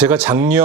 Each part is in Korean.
제가 작년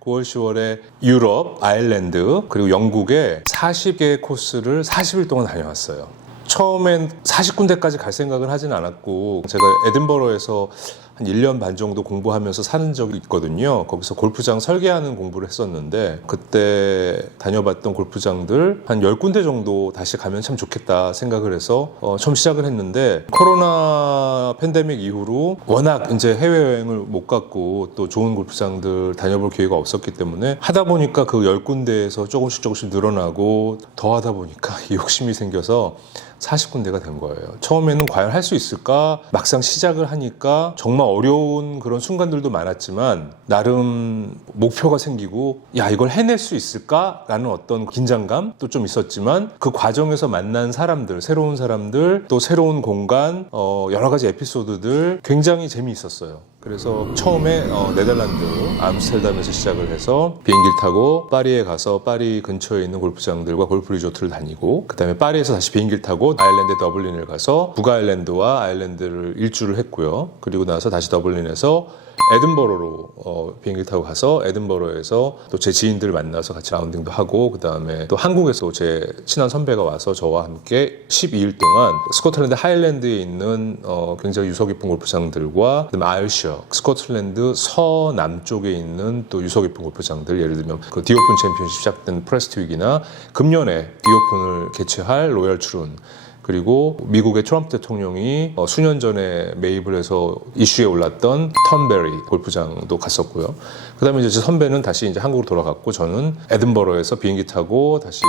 9월, 10월에 유럽, 아일랜드, 그리고 영국에 40개 코스를 40일 동안 다녀왔어요. 처음엔 40군데까지 갈 생각을 하진 않았고, 제가 에든버러에서 한 1년 반 정도 공부하면서 사는 적이 있거든요. 거기서 골프장 설계하는 공부를 했었는데, 그때 다녀봤던 골프장들 한 10군데 정도 다시 가면 참 좋겠다 생각을 해서 처음 시작을 했는데, 코로나 팬데믹 이후로 워낙 이제 해외여행을 못 갔고 또 좋은 골프장들 다녀볼 기회가 없었기 때문에 하다 보니까 그 10군데에서 조금씩 늘어나고, 더 하다 보니까 욕심이 생겨서 40군데가 된 거예요. 처음에는 과연 할 수 있을까? 막상 시작을 하니까 정말 어려운 그런 순간들도 많았지만, 나름 목표가 생기고, 야, 이걸 해낼 수 있을까? 라는 어떤 긴장감도 좀 있었지만, 그 과정에서 만난 사람들, 새로운 사람들, 또 새로운 공간, 여러 가지 에피소드들 굉장히 재미있었어요. 그래서 처음에 네덜란드 암스테르담에서 시작을 해서 비행기를 타고 파리에 가서 파리 근처에 있는 골프장들과 골프 리조트를 다니고, 그 다음에 파리에서 다시 비행기를 타고 아일랜드 더블린을 가서 북아일랜드와 아일랜드를 일주를 했고요. 그리고 나서 다시 더블린에서 에든버러로 비행기를 타고 가서 에든버러에서 또 제 지인들을 만나서 같이 라운딩도 하고, 그 다음에 또 한국에서 제 친한 선배가 와서 저와 함께 12일 동안 스코틀랜드 하일랜드에 있는 굉장히 유서 깊은 골프장들과, 그다음에 아일셔, 스코틀랜드 서남쪽에 있는 또 유서 깊은 골프장들, 예를 들면 그 디오픈 챔피언십 시작된 프레스트윅이나 금년에 디오픈을 개최할 로얄 트룬, 그리고 미국의 트럼프 대통령이 수년 전에 매입을 해서 이슈에 올랐던 턴베리 골프장도 갔었고요. 그 다음에 이제 제 선배는 다시 이제 한국으로 돌아갔고, 저는 에든버러에서 비행기 타고 다시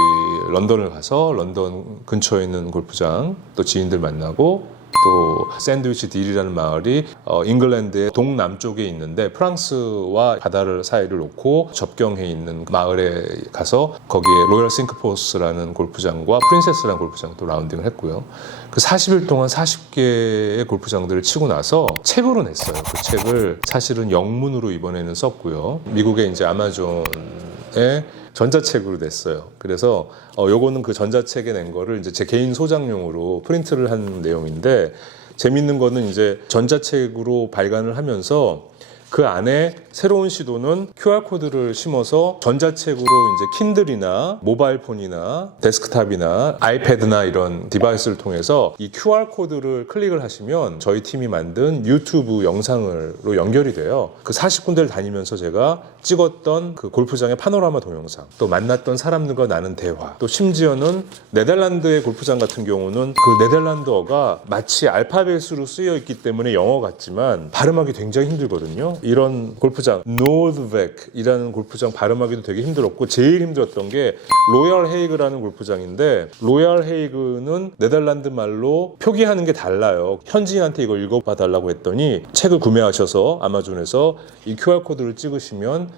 런던을 가서 런던 근처에 있는 골프장 또 지인들 만나고, 또 샌드위치 딜이라는 마을이 잉글랜드의 동남쪽에 있는데 프랑스와 바다를 사이를 놓고 접경해 있는 마을에 가서 거기에 로얄 싱크포스라는 골프장과 프린세스라는 골프장도 라운딩을 했고요. 그 40일 동안 40개의 골프장들을 치고 나서 책으로 냈어요. 그 책을 사실은 영문으로 이번에는 썼고요. 미국의 이제 아마존에 전자책으로 냈어요. 그래서 요거는 그 전자책에 낸 거를 이제 제 개인 소장용으로 프린트를 한 내용인데, 재밌는 거는 이제 전자책으로 발간을 하면서 그 안에 새로운 시도는 QR코드를 심어서 전자책으로 이제 킨들이나 모바일폰이나 데스크탑이나 아이패드나 이런 디바이스를 통해서 이 QR코드를 클릭을 하시면 저희 팀이 만든 유튜브 영상으로 연결이 돼요. 그 40군데를 다니면서 제가 찍었던 그 골프장의 파노라마 동영상, 또 만났던 사람들과 나눈 대화, 또 심지어는 네덜란드의 골프장 같은 경우는 그 네덜란드어가 마치 알파벳으로 쓰여 있기 때문에 영어 같지만 발음하기 굉장히 힘들거든요. 이런 골프장 노드백이라는 골프장 발음하기도 되게 힘들었고, 제일 힘들었던 게 로얄 헤이그라는 골프장인데, 로얄 헤이그는 네덜란드 말로 표기하는 게 달라요. 현지인한테 이걸 읽어봐 달라고 했더니 책을 구매하셔서 아마존에서 이 QR코드를 찍으시면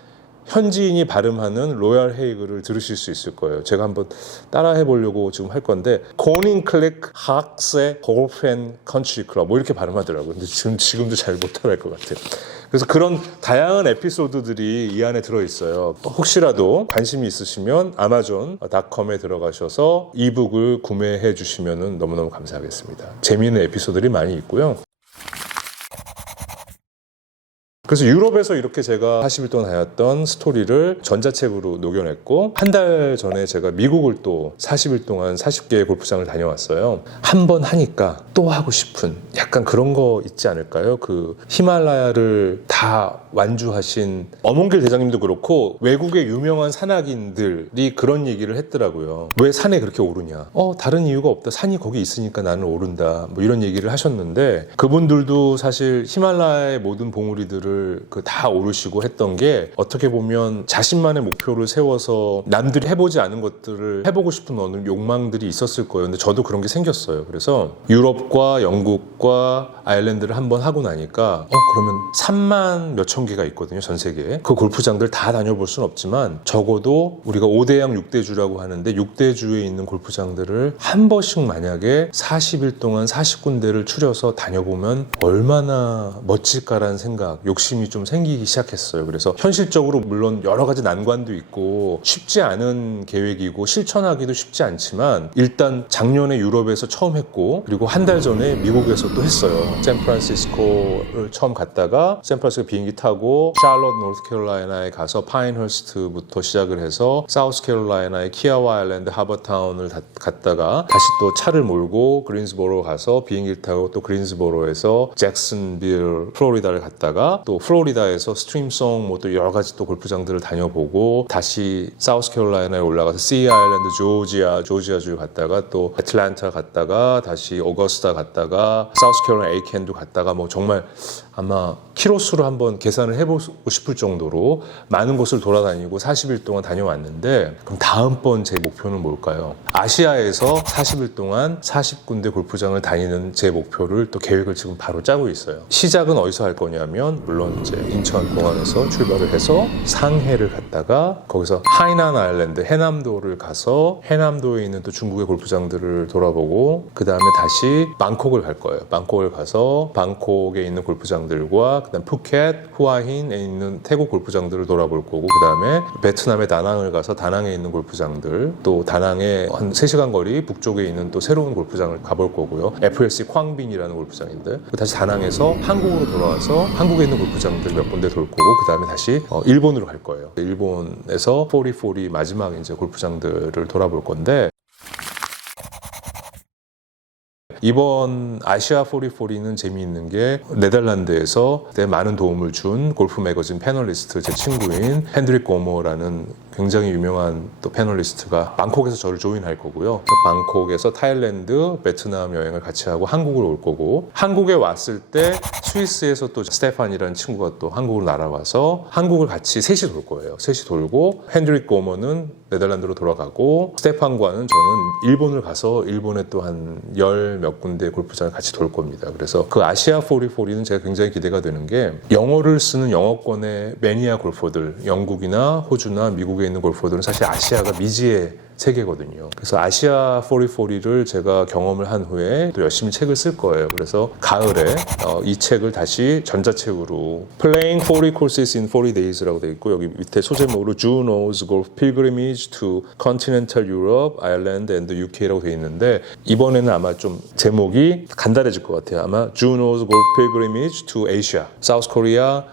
현지인이 발음하는 로얄 헤이그를 들으실 수 있을 거예요. 제가 한번 따라해 보려고 지금 할 건데, 코닝클릭 학세 골프앤 컨트리 클럽 뭐 이렇게 발음하더라고요. 근데 지금도 잘 못할 것 같아요. 그래서 그런 다양한 에피소드들이 이 안에 들어있어요. 혹시라도 관심이 있으시면 아마존.com에 들어가셔서 이북을 구매해 주시면 너무너무 감사하겠습니다. 재미있는 에피소드들이 많이 있고요. 그래서 유럽에서 이렇게 제가 40일 동안 다녔던 스토리를 전자책으로 녹여냈고, 한 달 전에 제가 미국을 또 40일 동안 40개의 골프장을 다녀왔어요. 한 번 하니까 또 하고 싶은 약간 그런 거 있지 않을까요? 그 히말라야를 다 완주하신 어몽길 대장님도 그렇고 외국의 유명한 산악인들이 그런 얘기를 했더라고요. 왜 산에 그렇게 오르냐? 다른 이유가 없다. 산이 거기 있으니까 나는 오른다. 뭐 이런 얘기를 하셨는데, 그분들도 사실 히말라야의 모든 봉우리들을 다 오르시고 했던 게, 어떻게 보면 자신만의 목표를 세워서 남들이 해보지 않은 것들을 해보고 싶은 어느 욕망들이 있었을 거예요. 근데 저도 그런 게 생겼어요. 그래서 유럽과 영국과 아일랜드를 한번 하고 나니까 그러면 3만 몇천 개가 있거든요, 전 세계에. 그 골프장들 다 다녀볼 수는 없지만 적어도 우리가 5대양 6대주라고 하는데 6대주에 있는 골프장들을 한 번씩 만약에 40일 동안 40군데를 추려서 다녀보면 얼마나 멋질까라는 생각, 욕심이 좀 생기기 시작했어요. 그래서 현실적으로 물론 여러 가지 난관도 있고 쉽지 않은 계획이고 실천하기도 쉽지 않지만 일단 작년에 유럽에서 처음 했고 그리고 한 달 전에 미국에서 또 했어요. 샌프란시스코를 처음 갔다가 샌프란시스코 비행기 타고 샬럿 노스캐롤라이나에 가서 파인허스트부터 시작을 해서 사우스캐롤라이나의 키아와 아일랜드 하버타운을 갔다가 다시 또 차를 몰고 그린스보로 가서 비행기를 타고 또 그린스보로에서 잭슨빌 플로리다를 갔다가 또 플로리다에서 스트림송 뭐 또 여러 가지 또 골프장들을 다녀보고 다시 사우스캐롤라이나에 올라가서 시 아일랜드 조지아주 갔다가 또 애틀랜타 갔다가 다시 오거스타 갔다가 사우스캐롤라이나 에이켄도 갔다가 뭐 정말 아마 키로수로 한번 계산을 해보고 싶을 정도로 많은 곳을 돌아다니고 40일 동안 다녀왔는데 그럼 다음번 제 목표는 뭘까요? 아시아에서 40일 동안 40군데 골프장을 다니는 제 목표를 또 계획을 지금 바로 짜고 있어요. 시작은 어디서 할 거냐면 물론 이제 인천공항에서 출발을 해서 상해를 갔다가 거기서 하이난 아일랜드 해남도를 가서 해남도에 있는 또 중국의 골프장들을 돌아보고 그 다음에 다시 방콕을 갈 거예요. 방콕을 가서 방콕에 있는 골프장들과 그다음 푸켓, 후아힌에 있는 태국 골프장들을 돌아볼 거고 그 다음에 베트남의 다낭을 가서 다낭에 있는 골프장들 또 다낭에 한 3시간 거리 북쪽에 있는 또 새로운 골프장을 가볼 거고요. FLC 쾅빈이라는 골프장인데 다시 다낭에서 한국으로 돌아와서 한국에 있는 골프장들 몇 군데 돌 거고 그 다음에 다시 일본으로 갈 거예요. 일본에서 40 마지막 이제 골프장들을 돌아볼 건데 이번 아시아 40는 재미있는 게 네덜란드에서 그때 많은 도움을 준 골프 매거진 패널리스트 제 친구인 헨드릭 고머라는 굉장히 유명한 또 패널리스트가 방콕에서 저를 조인할 거고요. 방콕에서 타일랜드, 베트남 여행을 같이 하고 한국으로 올 거고 한국에 왔을 때 스위스에서 또 스테판이라는 친구가 또 한국으로 날아와서 한국을 같이 셋이 돌 거예요. 셋이 돌고 헨드릭 고머는 네덜란드로 돌아가고 스테판과는 저는 일본을 가서 일본에 또 한 열 몇 군데 골프장을 같이 돌 겁니다. 그래서 그 아시아 40는 제가 굉장히 기대가 되는 게 영어를 쓰는 영어권의 매니아 골퍼들 영국이나 호주나 미국에 있는 골퍼들은 사실 아시아가 미지의 세계거든요. 그래서 아시아 40를 제가 경험을 한 후에 또 열심히 책을 쓸 거예요. 그래서 가을에 이 책을 다시 전자책으로 Playing 40 Courses in 40 Days라고 되어 있고 여기 밑에 소제목으로 Juno's Golf Pilgrimage to Continental Europe, Ireland and the UK라고 되어 있는데 이번에는 아마 좀 제목이 간단해질 것 같아요. 아마 Juno's Golf Pilgrimage to Asia, South Korea,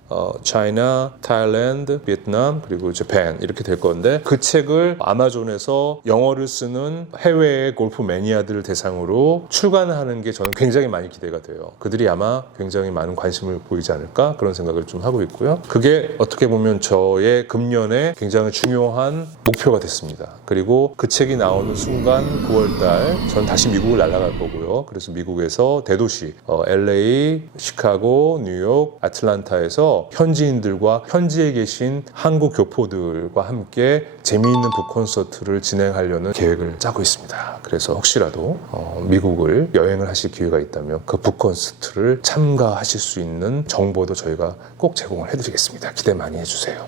China, Thailand, Vietnam 그리고 Japan 이렇게 될 건데 그 책을 아마존에서 영어를 쓰는 해외의 골프 매니아들을 대상으로 출간하는 게 저는 굉장히 많이 기대가 돼요. 그들이 아마 굉장히 많은 관심을 보이지 않을까 그런 생각을 좀 하고 있고요. 그게 어떻게 보면 저의 금년에 굉장히 중요한 목표가 됐습니다. 그리고 그 책이 나오는 순간 9월달 전 다시 미국을 날아갈 거고요. 그래서 미국에서 대도시 LA, 시카고, 뉴욕, 아틀란타에서 현지인들과 현지에 계신 한국 교포들과 함께 재미있는 북콘서트를 진행하려는 계획을 짜고 있습니다. 그래서 혹시라도 미국을 여행을 하실 기회가 있다면 그 북콘서트를 참가하실 수 있는 정보도 저희가 꼭 제공을 해드리겠습니다. 기대 많이 해주세요.